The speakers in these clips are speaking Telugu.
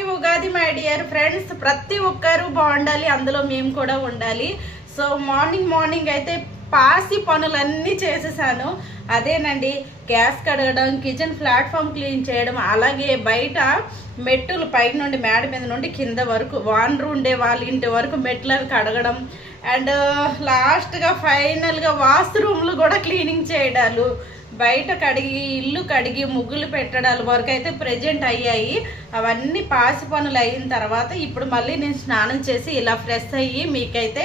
Happy Ugadi my dear friends ప్రతి ఒక్కరు బాగుండాలి. అందులో మేము కూడా ఉండాలి. సో మార్నింగ్ మార్నింగ్ అయితే పాసి పనులన్నీ చేసేసాను. అదేనండి గ్యాస్ కడగడం కిచెన్ ప్లాట్ఫామ్ క్లీన్ చేయడం అలాగే బయట మెట్టులు పైన నుండి మేడ మీద నుండి కింద వరకు వానరు ఉండే వాళ్ళ ఇంటి వరకు మెట్లను కడగడం. అండ్ లాస్ట్గా ఫైనల్గా వాష్రూమ్లు కూడా క్లీనింగ్ చేయడాలు బయట కడిగి ఇల్లు కడిగి ముగ్గులు పెట్టడాల వరకు అయితే ప్రజెంట్ అయ్యాయి. అవన్నీ పాసి పనులు అయిన తర్వాత ఇప్పుడు మళ్ళీ నేను స్నానం చేసి ఇలా ఫ్రెష్ అయ్యి మీకైతే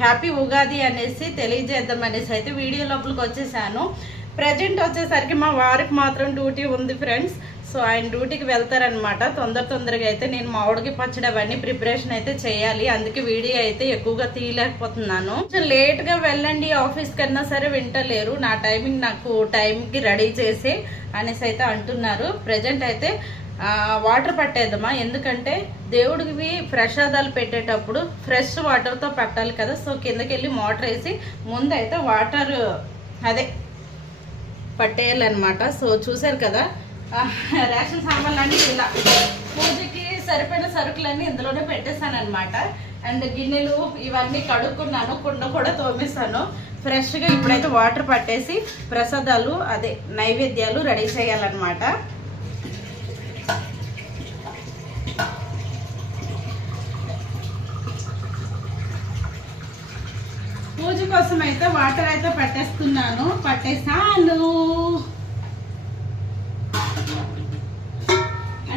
హ్యాపీ ఉగాది అనేసి తెలియజేద్దాం అనేసి అయితే వీడియో లోపలికి వచ్చేసాను. ప్రజెంట్ వచ్చేసరికి మా వారికి మాత్రం డ్యూటీ ఉంది ఫ్రెండ్స్. సో ఆయన డ్యూటీకి వెళ్తారనమాట తొందర తొందరగా అయితే నేను మామిడికి పచ్చడి అవన్నీ ప్రిపరేషన్ అయితే చేయాలి. అందుకే వీడియో అయితే ఎక్కువగా తీయలేకపోతున్నాను. కొంచెం లేట్గా వెళ్ళండి ఆఫీస్ కన్నా సరే వింటలేరు. నా టైమింగ్ నాకు టైంకి రెడీ చేసి అనేసి అయితే అంటున్నారు. ప్రజెంట్ అయితే వాటర్ పట్టేద్దామా? ఎందుకంటే దేవుడికి ప్రసాదాలు పెట్టేటప్పుడు ఫ్రెష్ వాటర్తో పెట్టాలి కదా. సో కిందకి వెళ్ళి మోటార్ వేసి ముందైతే వాటర్ అదే పట్టేయాలన్నమాట. సో చూసారు కదా రేషన్ సామాన్లన్నీ ఇలా. పూజకి సరిపోయిన సరుకులన్నీ ఇందులోనే పెట్టేశాను అనమాట అండ్ గిన్నెలు ఇవన్నీ కడుక్కున్నాను కుండ కూడా తోమేస్తాను ఫ్రెష్గా ఇప్పుడైతే వాటర్ పట్టేసి ప్రసాదాలు అదే నైవేద్యాలు రెడీ చేయాలన్నమాట. పూజ కోసం అయితే వాటర్ అయితే పట్టేస్తున్నాను. పట్టేసాను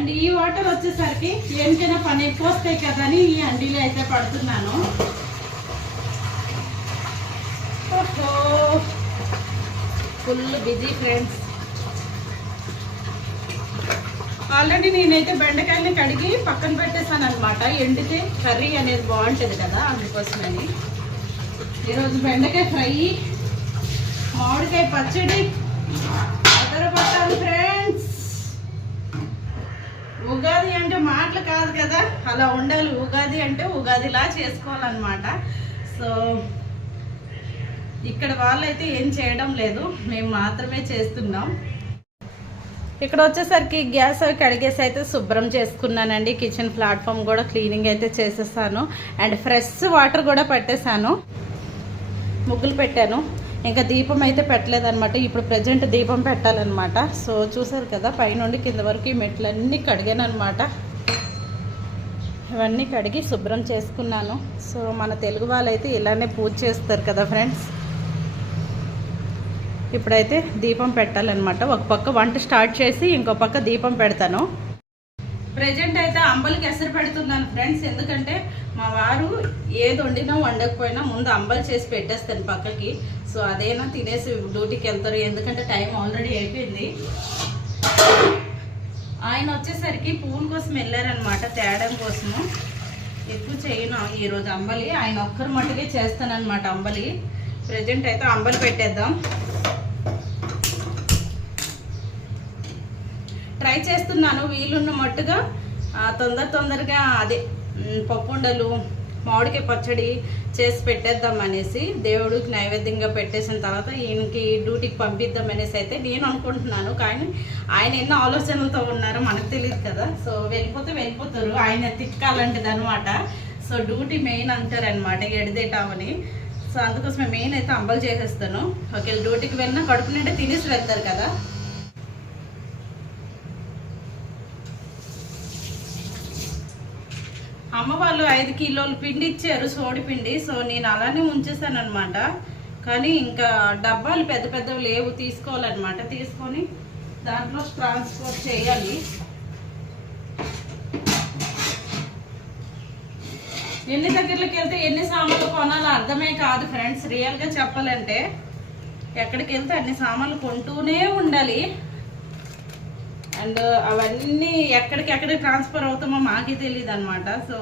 అండి ఈ వాటర్ వచ్చేసరికి దేనికైనా పని ఎక్కువ వస్తాయి కదా అని ఈ అండీలో అయితే పడుతున్నాను. ఫుల్ బిజీ ఫ్రెండ్స్ ఆల్రెడీ నేనైతే బెండకాయల్ని కడిగి పక్కన పెట్టేశాను అనమాట ఎండితే కర్రీ అనేది బాగుంటుంది కదా అందుకోసమని. ఈరోజు బెండకాయ ఫ్రై మామిడికాయ పచ్చడి. అదరపట్టాలి ఫ్రెండ్స్ ఉగాది అంటే మాటలు కాదు కదా. అలా ఉండాలి. ఉగాది అంటే ఉగాదిలా చేసుకోవాలన్నమాట. సో ఇక్కడ వాళ్ళైతే ఏం చేయడం లేదు. మేము మాత్రమే చేస్తున్నాం. ఇక్కడ వచ్చేసరికి గ్యాస్ అవి కడిగేసి అయితే శుభ్రం చేసుకున్నానండి. కిచెన్ ప్లాట్ఫామ్ కూడా క్లీనింగ్ అయితే చేసేసాను. అండ్ ఫ్రెష్ వాటర్ కూడా పెట్టేశాను. ముగ్గులు పెట్టాను. ఇంకా దీపం అయితే పెట్టలేదనమాట ఇప్పుడు ప్రజెంట్ దీపం పెట్టాలన్నమాట. సో చూసారు కదా పైనుండి కింద వరకు ఈ మెట్లన్నీ కడిగాను అనమాట ఇవన్నీ కడిగి శుభ్రం చేసుకున్నాను. సో మన తెలుగు వాళ్ళైతే ఇలానే పూజ చేస్తారు కదా ఫ్రెండ్స్. ఇప్పుడైతే దీపం పెట్టాలన్నమాట. ఒక పక్క వంట స్టార్ట్ చేసి ఇంకో పక్క దీపం పెడతాను. ప్రజెంట్ అయితే అంబలికి ఎసరు పెడుతున్నాను ఫ్రెండ్స్ ఎందుకంటే మా వారు ఏది వండినా వండకపోయినా ముందు అంబలి చేసి పెట్టేస్తాను పక్కకి. సో అదేనా తినేసి డ్యూటీకి వెళ్తారు. ఎందుకంటే టైం ఆల్రెడీ అయిపోయింది. ఆయన వచ్చేసరికి పూల కోసం వెళ్ళారనమాట తేడం కోసము. ఎక్కువ చేయను ఈరోజు అంబలి. ఆయన ఒక్కరు మట్టుకే చేస్తానన్నమాట అంబలి. ప్రజెంట్ అయితే అంబలి పెట్టేద్దాం. ట్రై చేస్తున్నాను వీలున్న మట్టుగా తొందర తొందరగా అదే పప్పుండలు మామిడికాయ పచ్చడి చేసి పెట్టేద్దాం అనేసి దేవుడికి నైవేద్యంగా పెట్టేసిన తర్వాత ఈయనకి డ్యూటీకి పంపిద్దాం అనేసి అయితే నేను అనుకుంటున్నాను. కానీ ఆయన ఎన్నో ఆలోచనలతో ఉన్నారో మనకు తెలియదు కదా. సో వెళ్ళిపోతే వెళ్ళిపోతారు. ఆయన తిక్కాలంటిది అనమాట సో డ్యూటీ మెయిన్ అంటారనమాట ఎడదేటామని. సో అందుకోసమే మెయిన్ అయితే అంబలు చేసేస్తాను. ఒకవేళ డ్యూటీకి వెళ్ళినా కడుపు నిండా తినేసి వెళ్తారు కదా. అమ్మ వాళ్ళు ఐదు కిలోలు పిండి ఇచ్చారు సోడి పిండి. సో నేను అలానే ఉంచేసాను అనమాట కానీ ఇంకా డబ్బాలు పెద్ద పెద్దవి లేవు తీసుకోవాలన్నమాట. తీసుకొని దాంట్లో ట్రాన్స్పోర్ట్ చేయాలి. ఎన్ని దగ్గరలోకి వెళ్తే ఎన్ని సామాన్లు కొనాలో అర్థమే కాదు ఫ్రెండ్స్. రియల్గా చెప్పాలంటే ఎక్కడికి వెళ్తే అన్ని సామాన్లు కొంటూనే ఉండాలి. అండ్ అవన్నీ ఎక్కడికి ఎక్కడికి ట్రాన్స్ఫర్ అవుతామో మాకే తెలియదు అనమాట సో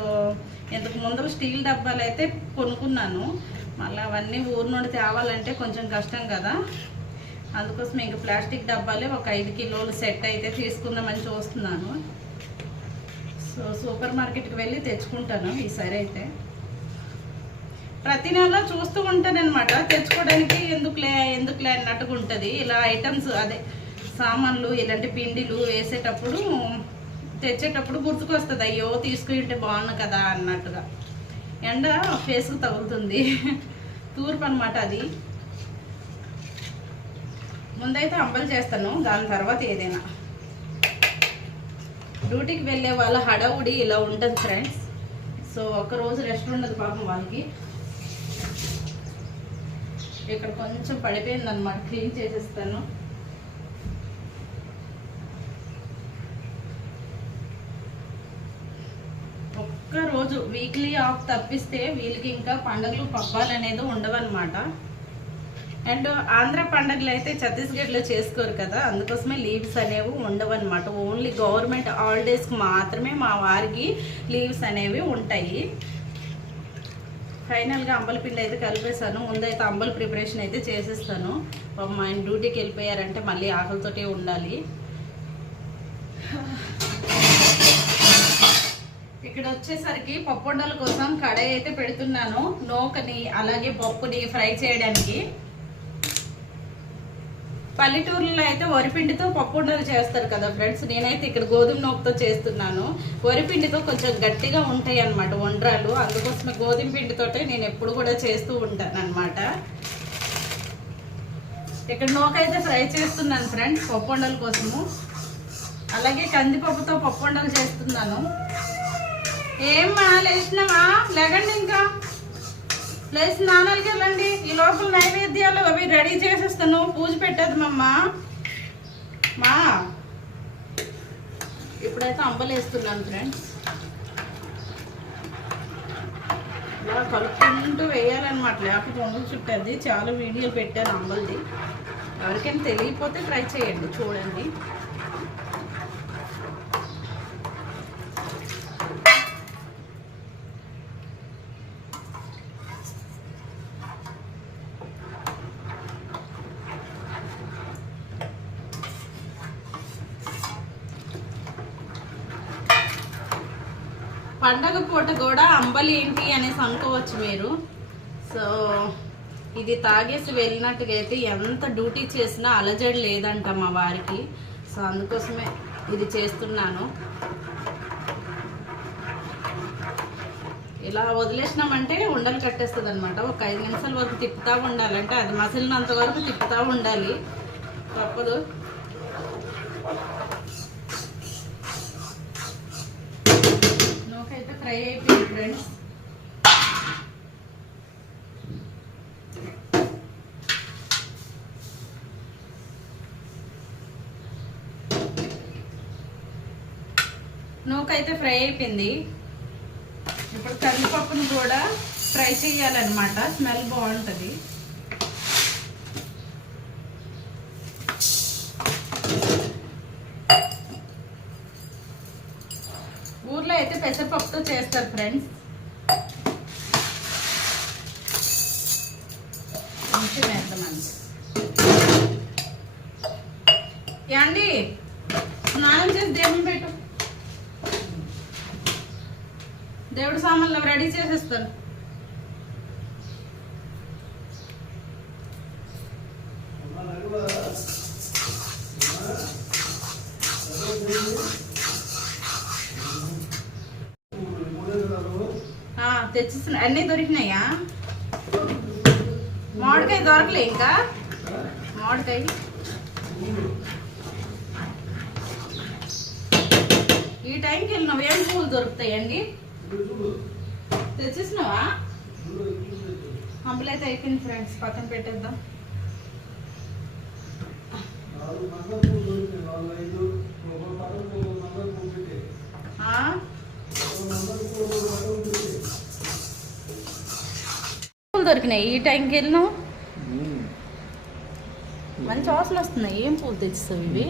ఇంతకు ముందు స్టీల్ డబ్బాలు అయితే కొనుక్కున్నాను. మళ్ళీ అవన్నీ ఊరు నుండి తేవాలంటే కొంచెం కష్టం కదా. అందుకోసం ఇంకా ప్లాస్టిక్ డబ్బాలే ఒక ఐదు కిలోలు సెట్ అయితే తీసుకుందామని చూస్తున్నాను. సో సూపర్ మార్కెట్కి వెళ్ళి తెచ్చుకుంటాను ఈసారి అయితే. ప్రతి నెల చూస్తూ ఉంటానమాట తెచ్చుకోవడానికి ఎందుకులే ఎందుకులే అన్నట్టుగా ఉంటుంది. ఇలా ఐటమ్స్ అదే సామాన్లు ఇలాంటి పిండిలు వేసేటప్పుడు తెచ్చేటప్పుడు గుర్తుకొస్తుంది అయ్యో తీసుకుంటే బాగున్నా కదా అన్నట్టుగా. ఎండ ఫేస్కు తగులుతుంది. తూర్పు అనమాట అది. ముందైతే అంబలు చేస్తాను దాని తర్వాత ఏదైనా. డ్యూటీకి వెళ్ళే వాళ్ళ హడావుడి ఇలా ఉంటుంది ఫ్రెండ్స్. సో ఒక రోజు రెస్ట్ ఉండదు పాపం వాళ్ళకి. ఇక్కడ కొంచెం పడిపోయింది అనమాట క్లీన్ చేసేస్తాను. ఒక్క రోజు వీక్లీ ఆఫ్ తప్పిస్తే వీళ్ళకి ఇంకా పండుగలు పబ్బాలు అనేది ఉండవన్నమాట. అండ్ ఆంధ్ర పండుగలు అయితే ఛత్తీస్గఢ్లో చేసుకోరు కదా అందుకోసమే లీవ్స్ అనేవి ఉండవన్నమాట. ఓన్లీ గవర్నమెంట్ హాలిడేస్కి మాత్రమే మా వారికి లీవ్స్ అనేవి ఉంటాయి. ఫైనల్గా అంబల పిండి అయితే కలిపేశాను ముందైతే అంబల ప్రిపరేషన్ అయితే చేసేస్తాను. మా ఆయన డ్యూటీకి వెళ్ళిపోయారంటే మళ్ళీ ఆకలితోటే ఉండాలి. ఇక్కడ వచ్చేసరికి పప్పుండల కోసం కడాయి అయితే పెడుతున్నాను. నూకని అలాగే పప్పుని ఫ్రై చేయడానికి. పల్లెటూరులో అయితే వరిపిండితో పప్పు ఉండలు చేస్తారు కదా ఫ్రెండ్స్. నేనైతే ఇక్కడ గోధుమ నూకతో చేస్తున్నాను. వరిపిండితో కొంచెం గట్టిగా ఉంటాయి అనమాట వండ్రాలు. అందుకోసమే గోధుమ పిండితోటే నేను ఎప్పుడు కూడా చేస్తూ ఉంటాను అనమాట ఇక్కడ నూక అయితే ఫ్రై చేస్తున్నాను ఫ్రెండ్స్ పప్పు వండల కోసము. అలాగే కందిపప్పుతో పప్పు వండలు చేస్తున్నాను. ఏమ్మా లేచినామా లేకండి ఇంకా. లేచి నాన్నలకి వెళ్ళండి. ఈ లోపల నైవేద్యాలు అవి రెడీ చేసేస్తాను. పూజ పెట్టేది మమ్మ మా. ఇప్పుడైతే అంబలేస్తున్నాను ఫ్రెండ్స్ ఇలా కలుపుకుంటూ వేయాలన్నమాట. లేకపోతే వంగలు చుట్టది. చాలా వీడియోలు పెట్టాను అంబల్ది. ఎవరికైనా తెలియకపోతే ట్రై చేయండి చూడండి. పండగ పూట కూడా అంబలి ఏంటి అనేసి అనుకోవచ్చు మీరు. సో ఇది తాగేసి వెళ్ళినట్టుగా అయితే ఎంత డ్యూటీ చేసినా అలజడి లేదంట మా వారికి. సో అందుకోసమే ఇది చేస్తున్నాను. ఇలా వదిలేసినామంటే ఉండలు కట్టేస్తుంది అనమాట ఒక ఐదు నిమిషాల వరకు తిప్పుతూ ఉండాలంటే అది మసిలినంత వరకు తిప్పుతూ ఉండాలి. తప్పదు నూకైతే ఫ్రై అయిపోయింది ఫ్రెండ్స్ నూకైతే ఫ్రై అయిపోయింది. ఇప్పుడు కందిపప్పును కూడా ఫ్రై చేయాలన్నమాట. స్మెల్ బాగుంటుంది. ఊర్లో అయితే పెసరపప్పుతో చేస్తారు ఫ్రెండ్స్. కొంచెం వేద్దామండి. యాండి స్నానం చేసి దేవుని పెట్టు దేవుడి సామాన్లు రెడీ చేసేస్తాను తెచ్చిస్తున్నా. అన్నీ దొరికినాయా? మామిడికాయ దొరకలే ఇంకా? మామిడికాయ. ఈ టైంకి వెళ్ళినావు? ఏం పూలు దొరుకుతాయండి? తెచ్చేసినావా? అంబులైతే అయిపోయింది ఫ్రెండ్స్ పక్కన పెట్టేద్దాం. ఆ? పూలు దొరికినాయి ఈ టైంకి వెళ్ళినావు? మంచి వాసన వస్తున్నాయి ఏం పూలు తెచ్చిస్తావు ఇవి?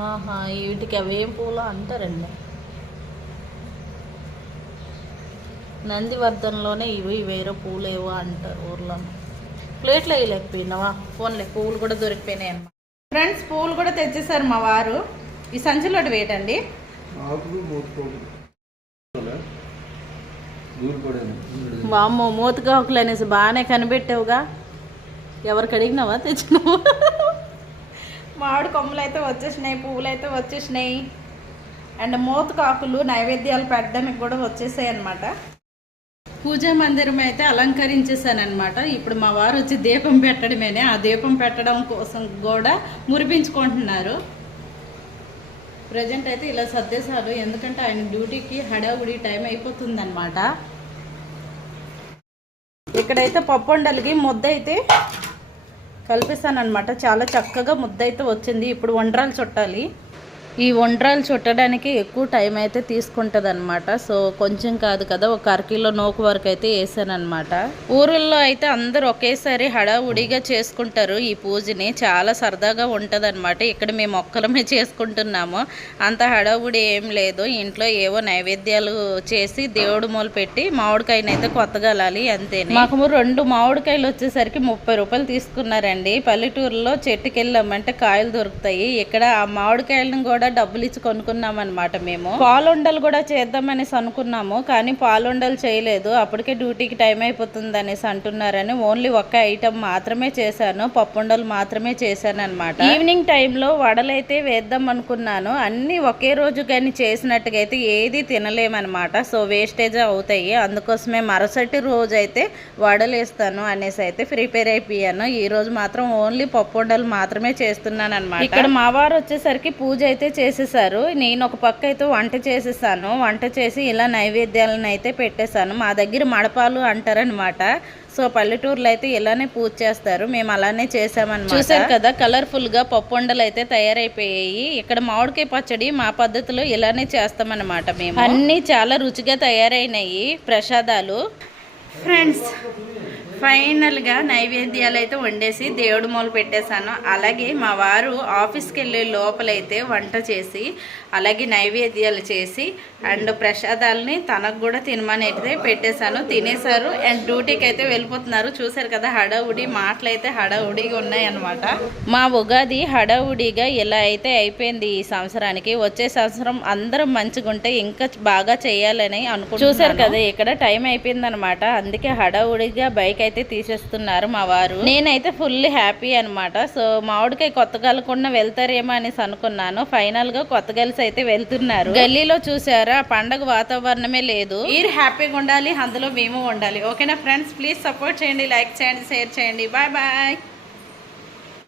ఆహా వీటికి అవి ఏం పూలు అంటారండి? నందివర్ధన్లోనే ఇవి వేరే పూలు ఏవో అంటారు ఊర్లో. ప్లేట్లు వేయలేకపోయినావా? ఫోన్లే పూలు కూడా దొరికిపోయినాయి అన్నమాట. ఫ్రెండ్స్ పూలు కూడా తెచ్చేసారు మా వారు. ఈ సంచిలో వేయటండి. వామ్మో మూతకాకులు అనేసి బాగానే కనిపెట్టావుగా. ఎవరికి అడిగినావా తెచ్చినావు? మామిడి కొమ్మలు అయితే వచ్చేసినాయి పువ్వులు అయితే వచ్చేసినాయి. అండ్ మోతకాకులు నైవేద్యాలు పెట్టడానికి కూడా వచ్చేసాయి అనమాట పూజా మందిరం అయితే అలంకరించేసానమాట ఇప్పుడు మా వారు వచ్చి దీపం పెట్టడమేనే ఆ దీపం పెట్టడం కోసం కూడా మురిపించుకుంటున్నారు. ప్రజెంట్ అయితే ఇలా సర్దేశారు ఎందుకంటే ఆయన డ్యూటీకి హడావుడి టైం అయిపోతుందన్నమాట. ఇక్కడైతే పప్పు వండలకి ముద్ద అయితే కలిపిస్తాను చాలా చక్కగా ముద్ద అయితే వచ్చింది. ఇప్పుడు వండ్రాలు చుట్టాలి. ఈ వండ్రాలు చుట్టడానికి ఎక్కువ టైం అయితే తీసుకుంటుంది అనమాట సో కొంచెం కాదు కదా ఒక అరకిలో నోకు వరకు అయితే వేసానమాట ఊరిల్లో అయితే అందరూ ఒకేసారి హడావుడిగా చేసుకుంటారు ఈ పూజని. చాలా సరదాగా ఉంటుంది అనమాట ఇక్కడ మేము ఒక్కరమే చేసుకుంటున్నాము. అంత హడావుడి ఏం లేదు. ఇంట్లో ఏవో నైవేద్యాలు చేసి దేవుడు మూలు పెట్టి మామిడికాయనైతే కొత్తగా అలాలి అంతే మాకు రెండు మామిడికాయలు వచ్చేసరికి ముప్పై రూపాయలు తీసుకున్నారండి. పల్లెటూరులో చెట్టుకి వెళ్ళామంటే కాయలు దొరుకుతాయి. ఇక్కడ ఆ మామిడికాయలను కూడా డబ్బులు ఇచ్చి కొనుక్కున్నాం అనమాట మేము. పాలుండలు కూడా చేద్దామనేసి అనుకున్నాము కానీ పాలుండలు చేయలేదు. అప్పటికే డ్యూటీకి టైం అయిపోతుంది అనేసి అంటున్నారని ఓన్లీ ఒక్క ఐటమ్ మాత్రమే చేశాను పప్పుండలు మాత్రమే చేశాను అనమాట ఈవినింగ్ టైంలో వడలైతే వేద్దాం అనుకున్నాను. అన్ని ఒకే రోజు కానీ చేసినట్టుగా అయితే ఏది తినలేమన్నమాట. సో వేస్టేజ్ అవుతాయి. అందుకోసమే మరుసటి రోజు అయితే వడలు వేస్తాను అనేసి అయితే ప్రిపేర్ అయిపోయాను. ఈ రోజు మాత్రం ఓన్లీ పప్పుండలు మాత్రమే చేస్తున్నాను అనమాట ఇక్కడ మా వారు వచ్చేసరికి పూజ అయితే చేసేసారు. నేను ఒక పక్క అయితే వంట చేసేసాను. వంట చేసి ఇలా నైవేద్యాలను అయితే పెట్టేశాను. మా దగ్గర మడపాలు అంటారనమాట సో పల్లెటూరులో అయితే ఇలానే పూజ చేస్తారు. మేము అలానే చేసామన్నమాట చూసారు కదా కలర్ఫుల్గా పప్పు వండలు అయితే తయారైపోయాయి. ఇక్కడ మామిడికాయ పచ్చడి మా పద్ధతిలో ఇలానే చేస్తామన్నమాట మేము. అన్ని చాలా రుచిగా తయారైనాయి. ప్రసాదాలు. ఫ్రెండ్స్ ఫైనల్గా నైవేద్యాలు అయితే వండేసి దేవుడు మొదలు పెట్టేశాను. అలాగే మా వారు ఆఫీస్కి వెళ్ళే లోపలైతే వంట చేసి అలాగే నైవేద్యాలు చేసి అండ్ ప్రసాదాలని తనకు కూడా తినమని అయితే పెట్టేశాను. తినేశారు. అండ్ డ్యూటీకి అయితే వెళ్ళిపోతున్నారు. చూశారు కదా హడావుడి మాటలు అయితే హడావుడిగా ఉన్నాయన్నమాట. మా ఉగాది హడావుడిగా ఇలా అయితే అయిపోయింది ఈ సంవత్సరానికి వచ్చే సంవత్సరం అందరం మంచిగా ఉంటే ఇంకా బాగా చేయాలని అనుకుంటున్నారు చూశారు కదా ఇక్కడ టైం అయిపోయిందనమాట అందుకే హడావుడిగా బైక్ అయితే తీసేస్తున్నారు మా వారు. నేనైతే ఫుల్ హ్యాపీ అనమాట సో మామిడికాయ కొత్త కలకుండా వెళ్తారేమో అనేసి అనుకున్నాను. ఫైనల్గా కొత్త గలిసి అయితే వెళ్తున్నారు. గల్లీలో చూసారా? పండగ వాతావరణమే లేదు. మీరు హ్యాపీగా ఉండాలి అందులో మేము ఉండాలి. ఓకేనా ఫ్రెండ్స్? ప్లీజ్ సపోర్ట్ చేయండి లైక్ చేయండి షేర్ చేయండి. Bye bye.